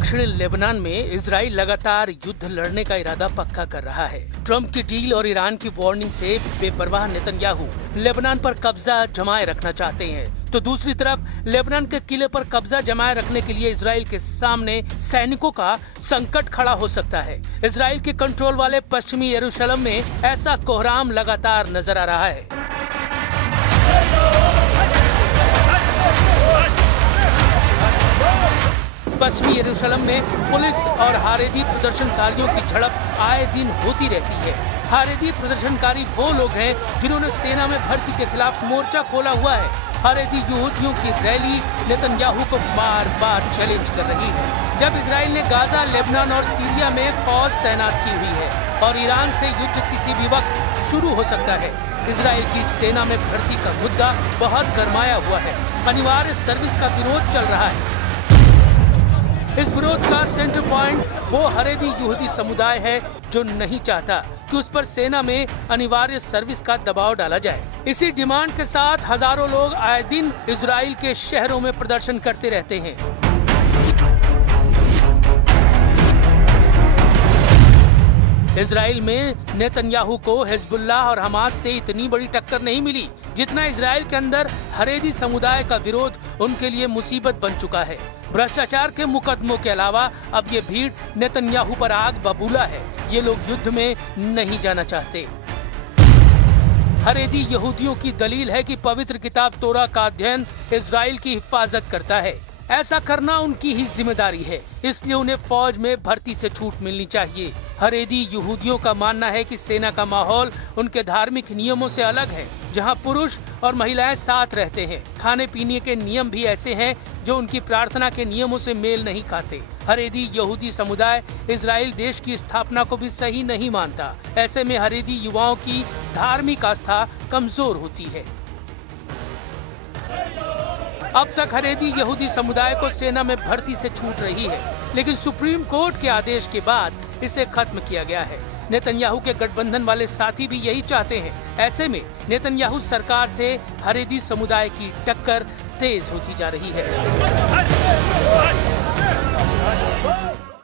दक्षिण लेबनान में इजराइल लगातार युद्ध लड़ने का इरादा पक्का कर रहा है। ट्रंप की डील और ईरान की वार्निंग से बेपरवाह नेतन्याहू लेबनान पर कब्जा जमाए रखना चाहते हैं, तो दूसरी तरफ लेबनान के किले पर कब्जा जमाए रखने के लिए इजराइल के सामने सैनिकों का संकट खड़ा हो सकता है। इजराइल के कंट्रोल वाले पश्चिमी यरूशलेम में ऐसा कोहराम लगातार नजर आ रहा है। पश्चिमी यरूशलेम में पुलिस और हारेदी प्रदर्शनकारियों की झड़प आए दिन होती रहती है। हारेदी प्रदर्शनकारी वो लोग हैं जिन्होंने सेना में भर्ती के खिलाफ मोर्चा खोला हुआ है। हारेदी यहूदियों की रैली नेतन्याहू को बार बार चैलेंज कर रही है। जब इजराइल ने गाजा, लेबनान और सीरिया में फौज तैनात की हुई है और ईरान से युद्ध किसी भी वक्त शुरू हो सकता है। इजराइल की सेना में भर्ती का मुद्दा बहुत गरमाया हुआ है। अनिवार्य सर्विस का विरोध चल रहा है। इस विरोध का सेंटर पॉइंट वो हारेदी यहूदी समुदाय है जो नहीं चाहता कि उस पर सेना में अनिवार्य सर्विस का दबाव डाला जाए। इसी डिमांड के साथ हजारों लोग आए दिन इजराइल के शहरों में प्रदर्शन करते रहते हैं। इजराइल में नेतन्याहू को हिजबुल्लाह और हमास से इतनी बड़ी टक्कर नहीं मिली जितना इजराइल के अंदर हारेदी समुदाय का विरोध उनके लिए मुसीबत बन चुका है। भ्रष्टाचार के मुकदमों के अलावा अब ये भीड़ नेतन्याहू पर आग बबूला है। ये लोग युद्ध में नहीं जाना चाहते। हारेदी यहूदियों की दलील है कि पवित्र किताब तोरा का अध्ययन इजराइल की हिफाजत करता है। ऐसा करना उनकी ही जिम्मेदारी है, इसलिए उन्हें फौज में भर्ती से छूट मिलनी चाहिए। हारेदी यहूदियों का मानना है कि सेना का माहौल उनके धार्मिक नियमों से अलग है, जहां पुरुष और महिलाएं साथ रहते हैं। खाने पीने के नियम भी ऐसे हैं जो उनकी प्रार्थना के नियमों से मेल नहीं खाते। हारेदी यहूदी समुदाय इजराइल देश की स्थापना को भी सही नहीं मानता। ऐसे में हारेदी युवाओं की धार्मिक आस्था कमजोर होती है। अब तक हारेदी यहूदी समुदाय को सेना में भर्ती से छूट रही है, लेकिन सुप्रीम कोर्ट के आदेश के बाद इसे खत्म किया गया है। नेतन्याहू के गठबंधन वाले साथी भी यही चाहते हैं। ऐसे में नेतन्याहू सरकार से हारेदी समुदाय की टक्कर तेज होती जा रही है।